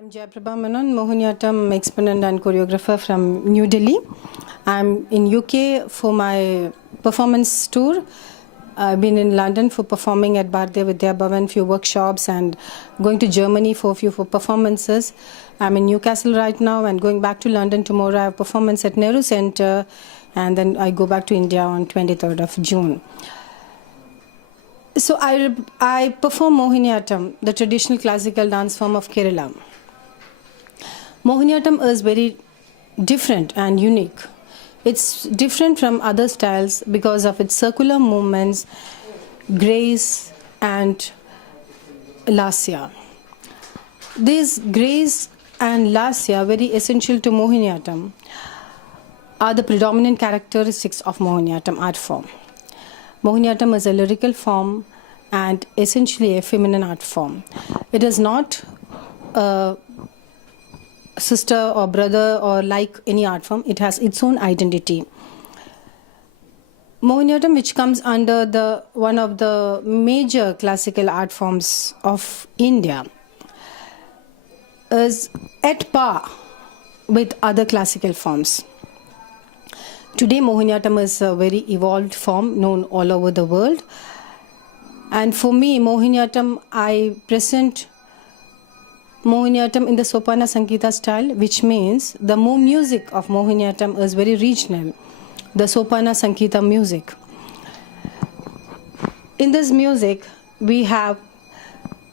I'm Jayaprabha Menon, Mohiniyattom exponent and choreographer from New Delhi. I'm in UK for my performance tour. I've been in London for performing at Bharatiya Vidya Bhavan, few workshops, and going to Germany for a few performances. I'm in Newcastle right now and going back to London tomorrow. I have a performance at Nehru Centre, and then I go back to India on 23rd of June. So I perform Mohiniyattom, the traditional classical dance form of Kerala. Mohiniyattom is very different and unique. It's different from other styles because of its circular movements, grace and lasya. This grace and lasya, very essential to Mohiniyattom, are the predominant characteristics of Mohiniyattom art form. Mohiniyattom is a lyrical form and essentially a feminine art form. It is not a sister or brother or like any art form. It has its own identity. Mohiniyattom, which comes under one of the major classical art forms of India, is at par with other classical forms. Today, Mohiniyattom is a very evolved form known all over the world. And for me, Mohiniyattom, I present Mohiniyattom in the Sopana Sangeeta style, which means the music of Mohiniyattom is very regional, the Sopana Sangeeta music. In this music, we have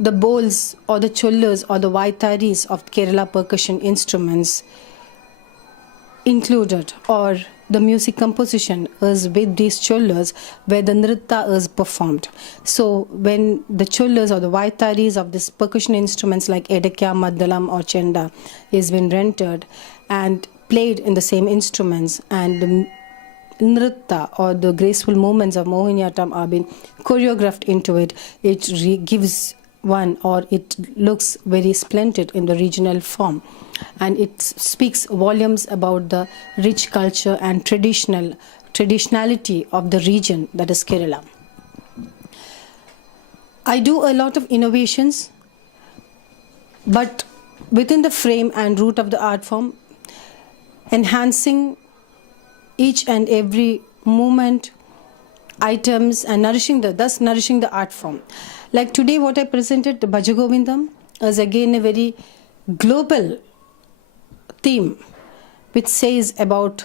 the bowls or the chollas or the vaitaris of Kerala percussion instruments included, or the music composition is with these chollas where the nritta is performed. So when the chollas or the vaitaris of these percussion instruments like edekya, maddalam or chenda is been rendered and played in the same instruments, and the nritta or the graceful movements of Mohiniyattom are being choreographed into it, it gives one, or it looks very splendid in the regional form, and it speaks volumes about the rich culture and traditionality of the region, that is Kerala. I do a lot of innovations, but within the frame and root of the art form, enhancing each and every movement, items, and thus nourishing the art form. Like today, what I presented, the Bhaja Govindam, is again a very global theme which says about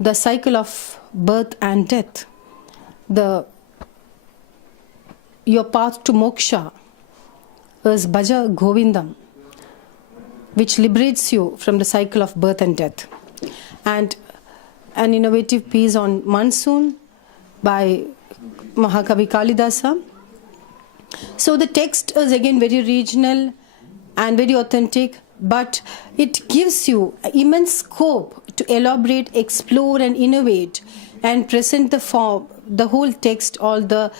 the cycle of birth and death. Your path to moksha is Bhaja Govindam, which liberates you from the cycle of birth and death. And an innovative piece on monsoon by Mahakavi Kalidasa. So the text is again very regional and very authentic, but it gives you immense scope to elaborate, explore and innovate and present the whole text, all the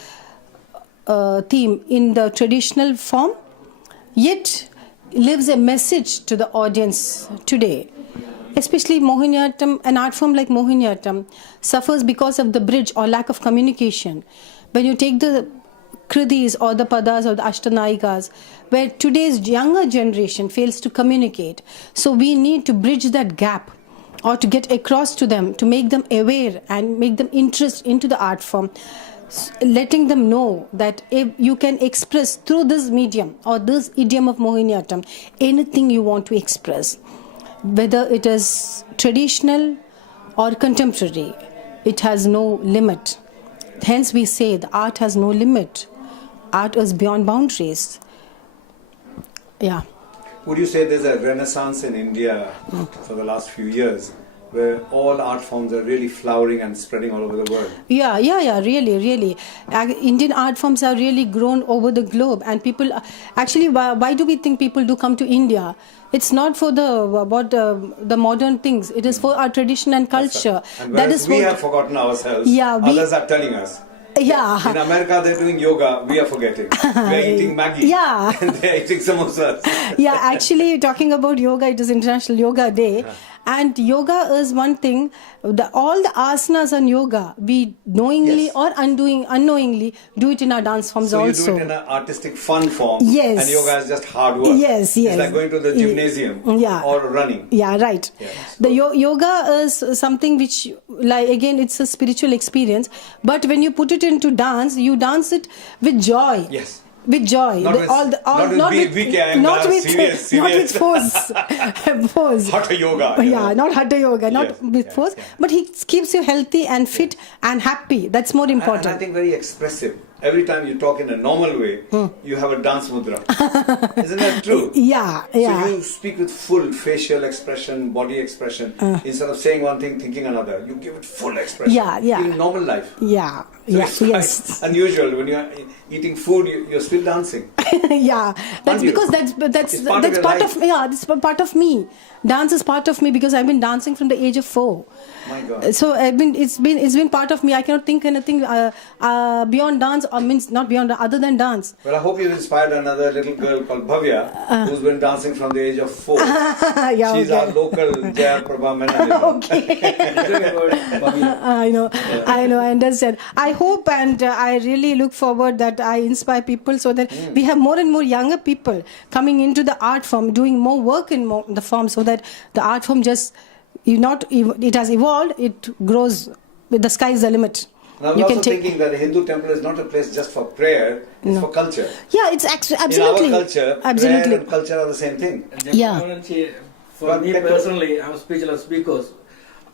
theme in the traditional form, yet lives a message to the audience today. Especially Mohiniyattom, an art form like Mohiniyattom, suffers because of the bridge or lack of communication. When you take the kridis or the padas or the ashtanayikas, where today's younger generation fails to communicate. So we need to bridge that gap, or to get across to them, to make them aware and make them interest into the art form, letting them know that if you can express through this medium or this idiom of Mohiniyattom anything you want to express, whether it is traditional or contemporary, it has no limit. Hence we say the art has no limit. Art is beyond boundaries. Yeah. Would you say there's a renaissance in India for the last few years, where all art forms are really flowering and spreading all over the world? Yeah, really. Indian art forms have really grown over the globe, and people, actually, why do we think people do come to India? It's not for the modern things. It is for our tradition and culture. And that is we have forgotten ourselves. Yeah, others are telling us. Yeah. In America, they're doing yoga. We are forgetting. We're eating Maggi. Yeah. And they're eating samosas. Yeah, actually, talking about yoga, it is International Yoga Day. And yoga is one thing. All the asanas and yoga, we knowingly Yes. or unknowingly do it in our dance forms So also. you do it in an artistic fun form. Yes. And yoga is just hard work. Yes, yes. It's like going to the gymnasium Yeah. or running. Yeah, right. Yeah. The yoga is something which, like, again, it's a spiritual experience. But when you put it into dance, you dance it with joy. Yes. With joy. Not with weak anger, serious. Not with force. Force. Hatha yoga. Yeah, not hatha yoga, not Yes, with yes, force. yes. But he keeps you healthy and fit and happy. That's more And important. I think very expressive. Every time you talk in a normal way, you have a dance mudra. Isn't that true? Yeah, yeah. So you speak with full facial expression, body expression. Instead of saying one thing, thinking another. You give it full expression. Yeah, yeah. In normal life. Yeah, So yeah, it's yes. quite unusual when you're eating food, you're still dancing. Yeah, that's Aren't you? because that's It's part of your part life. of that's part of me. Dance is part of me because I've been dancing from the age of 4. My God. So it's been part of me. I cannot think anything beyond dance, or means not beyond, other than dance. Well, I hope you've inspired another little girl called Bhavya, who's been dancing from the age of 4. Yeah, She's okay. our local Jayaprabha Menon. Okay. I know, I understand. I hope and I really look forward that I inspire people so that we have more and more younger people coming into the art form, doing more work in the form, so that the art form just, it has evolved, it grows, with the sky is the limit. And I was also thinking that the Hindu temple is not a place just for prayer, it's for culture. Yeah, it's absolutely. In our culture, prayer and culture are the same thing. Yeah. For me personally, I'm speechless because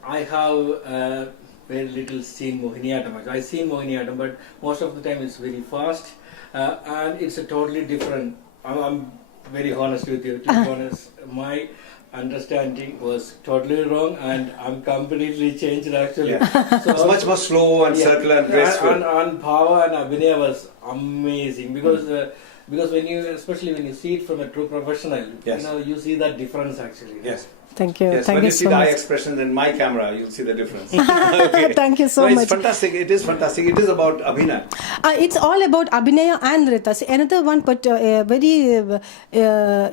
I have very little seen Mohiniyattom. I seen Mohiniyattom, but most of the time it's very fast and it's a totally different. I'm very honest with you. To be honest, my understanding was totally wrong, and I'm completely changed actually. Yeah. So It's much more slow and circular and graceful. And Bhava and Abhinaya was amazing because when you, especially when you see it from a true professional, Yes. you see that difference actually. Yes. Thank you. Yes, Thank when you you see so the eye much. expressions in my camera, you'll see the difference. Okay. Thank you so No, it's much. fantastic. It is fantastic. It is about Abhinay. It's all about Abhinaya and Nrita. See, another one, but very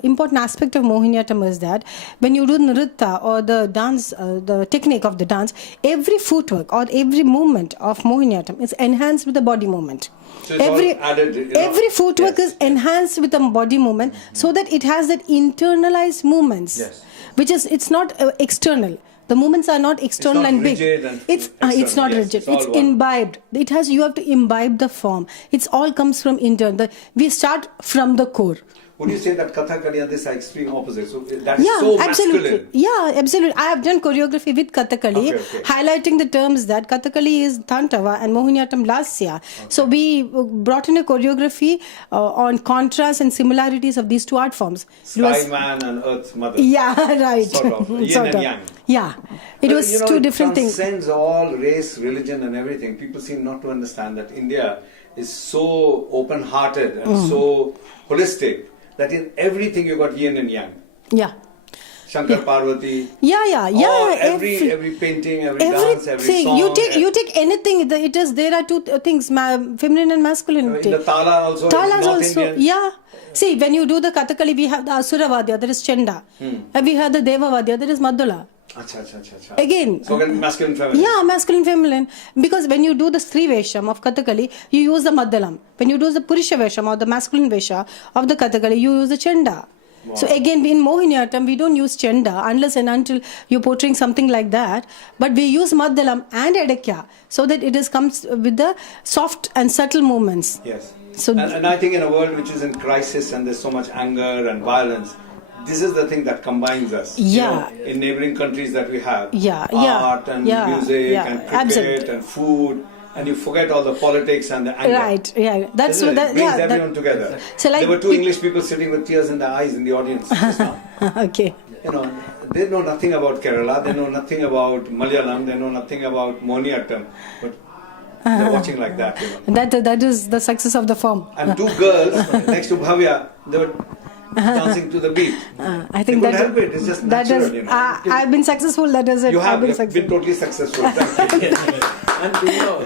important aspect of Mohiniyattom is that when you do Nrita or the dance, the technique of the dance, every footwork or every movement of Mohiniyattom is enhanced with the body movement. So it's all added, every footwork yes, is enhanced with a body movement, so that it has that internalized movements, Yes. which is, it's not external. The movements are not external not and big. rigid and It's external, not yes, rigid. it's all It's one. imbibed. It has, you have to imbibe the form. It's all comes from internal. We start from the core. Would you say that Kathakali and this are extreme opposites? So that is Yeah, so absolutely. masculine. Yeah, absolutely. I have done choreography with Kathakali, Okay. highlighting the terms that Kathakali is Tantava and Mohiniyattom Lasya. So we brought in a choreography on contrast and similarities of these two art forms. It was- Sky man and earth mother. Yeah, right. Sort of. Yin Sort and of. yang. Yeah. It But, was two different it things. transcends all race, religion and everything. People seem not to understand that India is so open-hearted and so holistic that in everything you got yin and yang. Yeah. Shankar Parvati. Yeah. All, every painting, every dance, every song. You take anything. There are two things: feminine and masculinity. In the Tala also. Talas North also, Indian. yeah. See, when you do the Kathakali, we have the Asuravadya, that is Chenda, and we have the Devavadya, that is Madhula. Acha. Again, So again, masculine, feminine. yeah, masculine, feminine. Because when you do the Stri Vesham of Kathakali, you use the Madhalam. When you do the Purusha Vesham or the masculine Vesha of the Kathakali, you use the Chenda. Wow. So again, in Mohiniyattom, we don't use Chenda unless and until you're portraying something like that. But we use Madhalam and Edekya so that it comes with the soft and subtle movements. Yes. So And I think in a world which is in crisis and there's so much anger and violence, this is the thing that combines us. Yeah. In neighboring countries that we have. Yeah, Art yeah, and yeah, music yeah, and cricket absolutely. and food. And you forget all the politics and the anger. Right, yeah. That's Isn't it? that. It brings Yeah, everyone together. So like There were two English people sitting with tears in their eyes in the audience just now. Okay. They know nothing about Kerala, they know nothing about Malayalam, they know nothing about Mohiniyattom, but they're watching like that. That is the success of the form. And two girls next to Bhavya, they were dancing to the beat. I think they that couldn't help it. It's just that natural, is. you know. I've been successful. That is it. You have I've been totally successful. Thank you. And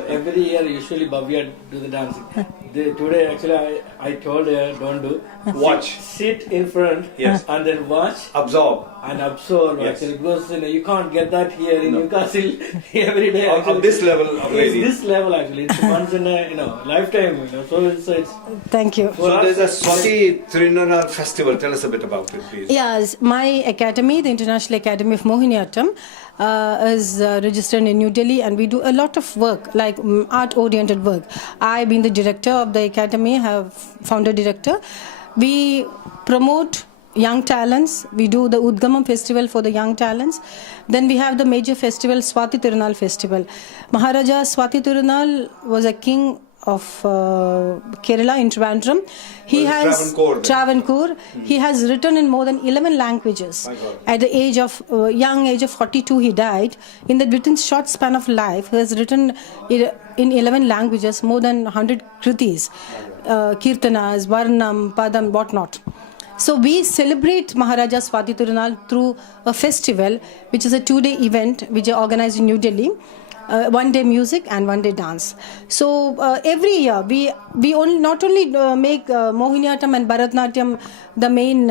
every year usually Bhavya do the dancing. Today actually I told her don't do. Watch. Sit in front Yes. and then watch Absorb. and absorb Yes. actually, because you can't get that here in Newcastle every day. Actually. Of this level of It's lady. this level actually. It's once in a lifetime. So it's Thank you. So there's a Swati Trinunal festival. Tell us a bit about it, please. Yes, my academy, the International Academy of Mohiniyattom, is registered in New Delhi, and we do a lot of work, like art-oriented work. I've been the director of the academy, have founder director. We promote young talents. We do the Udgamam festival for the young talents. Then we have the major festival, Swati Tirunal festival. Maharaja Swati Tirunal was a king of Kerala in Trivandrum. He has Travancore. He has written in more than 11 languages. At the age of young age of 42, he died. In the within short span of life, he has written in 11 languages more than 100 kritis, kirtanas, varnam, padam, whatnot. So we celebrate Maharaja Swati Tirunal through a festival, which is a 2-day event which is organized in New Delhi. 1 day music and 1 day dance. So every year we not only make Mohiniyattom and Bharatnatyam the main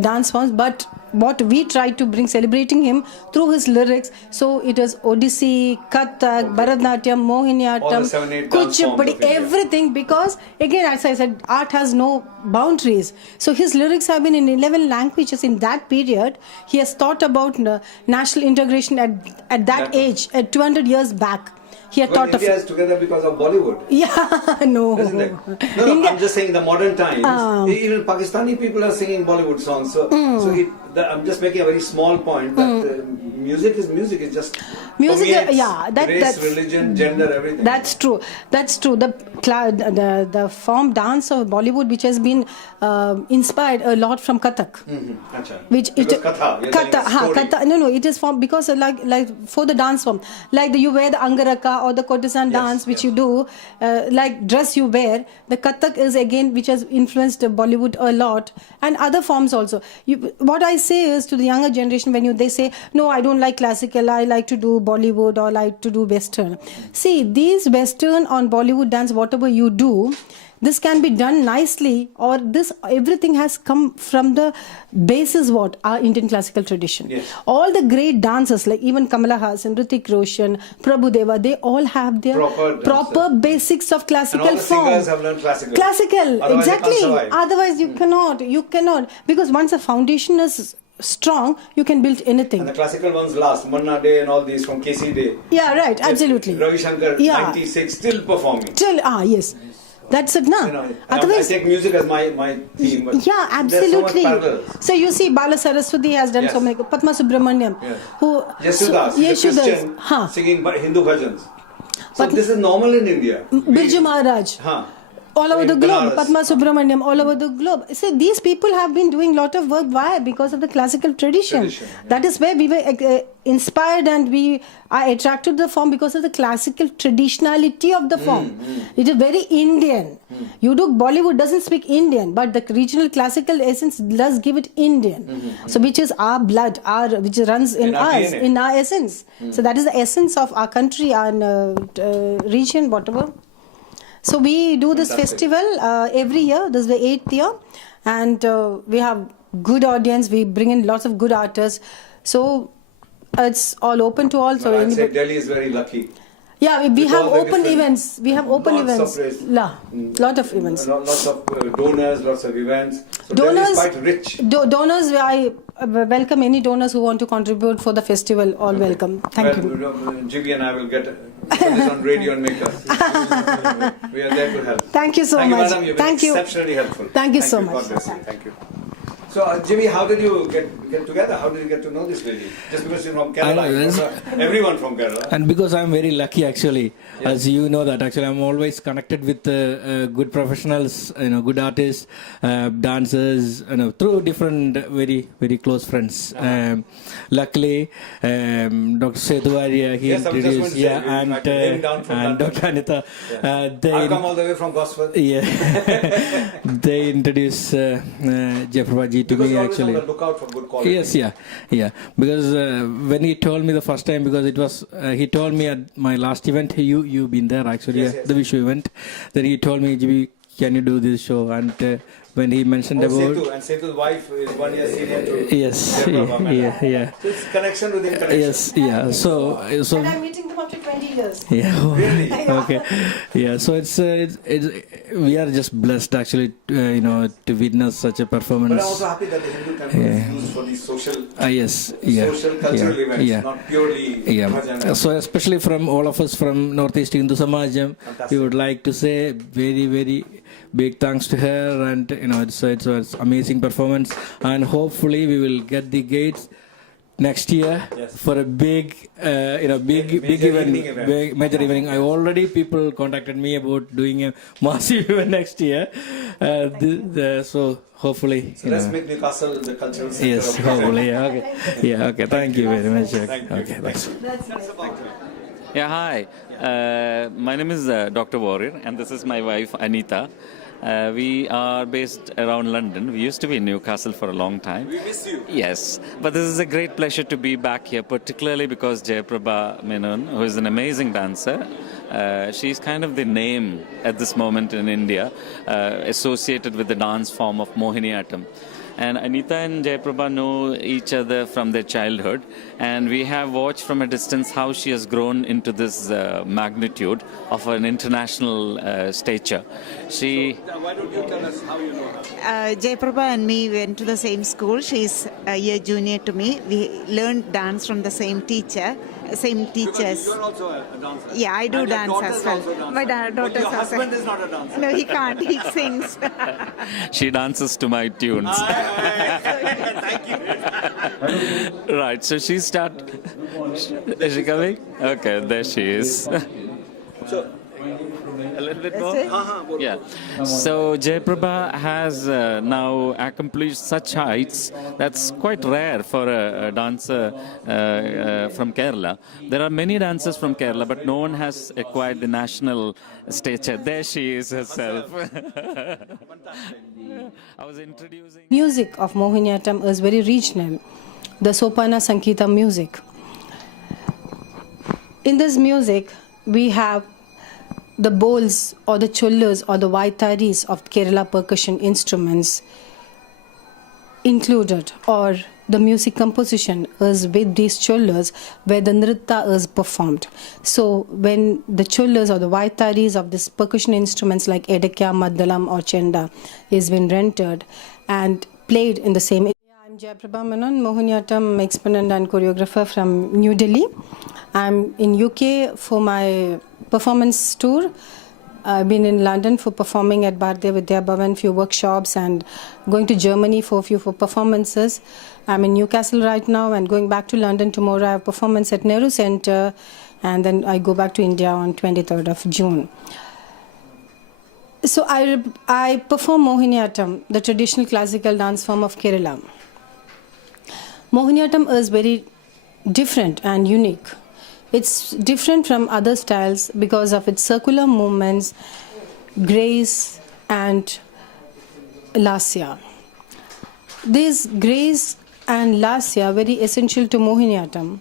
dance forms, but what we try to bring, celebrating him through his lyrics. So it is Odissi, Kathak, Bharatnatyam, Mohiniyattom, Kuchipudi, everything, because again, as I said, art has no boundaries. So his lyrics have been in 11 languages in that period. He has thought about national integration at that age, at 200 years back. He had thought India of is together because of Bollywood. Yeah, no. Isn't it? No, I'm just saying the modern times. Even Pakistani people are singing Bollywood songs. So I'm just making a very small point that music is music. It's just Music, permeates race, that's religion, gender, everything. That's true. That's true. The form dance of Bollywood, which has been inspired a lot from Kathak. Which Katha. No, it is from because like for the dance form, like you wear the Angaraka or the courtesan dance, which you do, like dress you wear. The Kathak is again which has influenced Bollywood a lot, and other forms also. What I say is to the younger generation, when they say, no, I don't like classical, I like to do Bollywood or like to do Western. See, these Western on Bollywood dance, whatever you do, this can be done nicely, or this everything has come from the basis what our Indian classical tradition. Yes. All the great dancers like even Kamala Hassan, Hrithik Roshan, Prabhu Deva, they all have their proper basics of classical and all the form. singers have learned classical. Classical, Otherwise exactly. Otherwise you cannot, because once a foundation is strong, you can build anything. And the classical ones last. Manna Day and all these from KC Day. Yeah, right, absolutely. Ravi Shankar, 96, still performing. yes. That's it, na? Otherwise, I take music as my theme. But yeah, absolutely. So you see, Bala Saraswati has done so many. Padma Subramaniam, who Yeshudas, singing Hindu bhajans. So this is normal in India. Birju Maharaj. All over the globe, Padma Subramaniam, all over the globe. See, these people have been doing a lot of work. Why? Because of the classical tradition. That is where we were inspired, and we are attracted to the form because of the classical traditionality of the form. It is very Indian. You do Bollywood doesn't speak Indian, but the regional classical essence does give it Indian. So which is our blood, which runs in us, DNA. In our essence. So that is the essence of our country, our region, whatever. So we do this festival every year. This is the 8th year, and we have good audience. We bring in lots of good artists. So it's all open to all. So I'd say Delhi is very lucky. Yeah, we have open events. We have open events. Lot of events. Lots of donors, lots of events. So Delhi is quite rich. Donors, I welcome any donors who want to contribute for the festival. All welcome. Thank you. Jiggy and I will get this on radio and make us. We are there to help. Thank you so much. Madam. You've been exceptionally helpful. Thank you so much. God bless you. Thank you. So, Jimmy, how did you get together? How did you get to know this lady? Just because you're from Kerala, everyone from Kerala. And because I'm very lucky, actually, Yeah. as you know that actually I'm always connected with good professionals, good artists, dancers, through different very close friends. Luckily, Dr. Sethuvarya, he Yes, I was just going introduced, to say, we invited him down from and London. Dr. Anita, I've come all the way from Gosford. yeah, they introduced Jayaprabha ji to Because me you're always on actually. the lookout for good quality. Yes, yeah. Because when he told me the first time, because it was he told me at my last event, you've been there actually, Yes, yes. the Vishu event. Then he told me, "Jimmy, can you do this show?" And when he mentioned about Setu, and Setu's wife is 1 year senior to yes, Jayaprabha, Menon. yeah. So it's connection within connection. Yes, yeah. So And I'm meeting them after 20 years. yeah. Really? Okay. Yeah. So it's we are just blessed actually, to witness such a But performance. I'm also happy that the Hindu temple is used for these social, Yes. Yeah. social cultural events, Yeah. not purely Yeah. bhajan. So especially from all of us from Northeast Hindu Samajam, Fantastic. we would like to say very big thanks to her, and it's amazing performance, and hopefully we will get the gates next year Yes. for a big big Major event, evening event. major evening. I already people contacted me about doing a massive event next year, so hopefully So let's make Newcastle the cultural center yes, of Bhajan. hopefully, yeah, okay, thank you very much. Thank you. Okay, thanks. Yeah, hi. My name is Dr. Warrior, and this is my wife Anita. We are based around London. We used to be in Newcastle for a long time. We miss you. Yes, but this is a great pleasure to be back here, particularly because Jayaprabha Menon, who is an amazing dancer, she's kind of the name at this moment in India, associated with the dance form of Mohiniyattom. And Anita and Jayaprabha know each other from their childhood, and we have watched from a distance how she has grown into this magnitude of an international stature. Why don't you tell us how you know her? Jayaprabha and me went to the same school. She's a year junior to me. We learned dance from the same teacher, same teachers. You're also a dancer. Yeah, I do And your dance daughter's as well. also a dancer. My But daughter's your also. husband is not a dancer. No, he can't. He sings. She dances to my tunes. Thank you. Right, so she Is she coming? Okay, there she is. So, A little bit That's more? it. Yeah. So Jayaprabha has now accomplished such heights that's quite rare for a dancer from Kerala. There are many dancers from Kerala, but no one has acquired the national stature. There she is herself. I was introducing. Music of Mohiniyattom is very regional, the Sopana Sankita music. In this music, we have the bowls or the chullas or the vaitaris of Kerala percussion instruments included, or the music composition is with these chullas where the nritta is performed. So when the chullas or the vaitaris of these percussion instruments like edekya, maddalam or chenda is been rendered and played in the same. I'm Jayaprabha Menon, Mohiniyattom exponent and choreographer from New Delhi. I'm in UK for my performance tour. I've been in London for performing at Bharatiya Vidya Bhavan, few workshops, and going to Germany for a few performances. I'm in Newcastle right now and going back to London tomorrow. I have a performance at Nehru Centre, and then I go back to India on 23rd of June. So I perform Mohiniyattom, the traditional classical dance form of Kerala. Mohiniyattom is very different and unique. It's different from other styles because of its circular movements, grace and lasya. This grace and lasya, very essential to Mohiniyattom,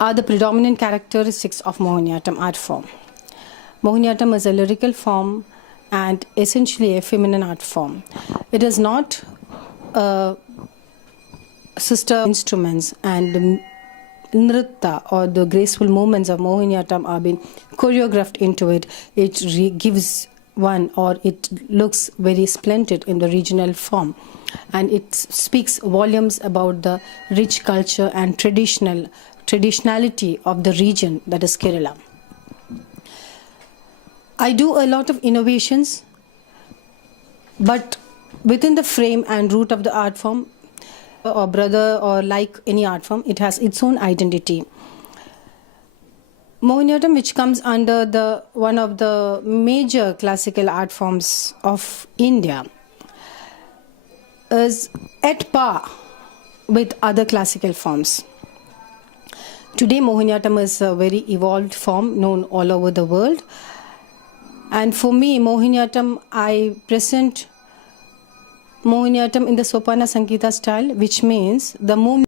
are the predominant characteristics of Mohiniyattom art form. Mohiniyattom is a lyrical form and essentially a feminine art form. It is not sister instruments, and the nritta or the graceful movements of Mohiniyattom are being choreographed into it. It gives one, or it looks very splendid in the regional form, and it speaks volumes about the rich culture and traditionality of the region, that is Kerala. I do a lot of innovations, but within the frame and root of the art form, or brother, or like any art form, it has its own identity. Mohiniyattom, which comes under the one of the major classical art forms of India, is at par with other classical forms. Today, Mohiniyattom is a very evolved form known all over the world. And for me, Mohiniyattom, I present Mohiniyattom in the Sopana Sankita style, which means the movement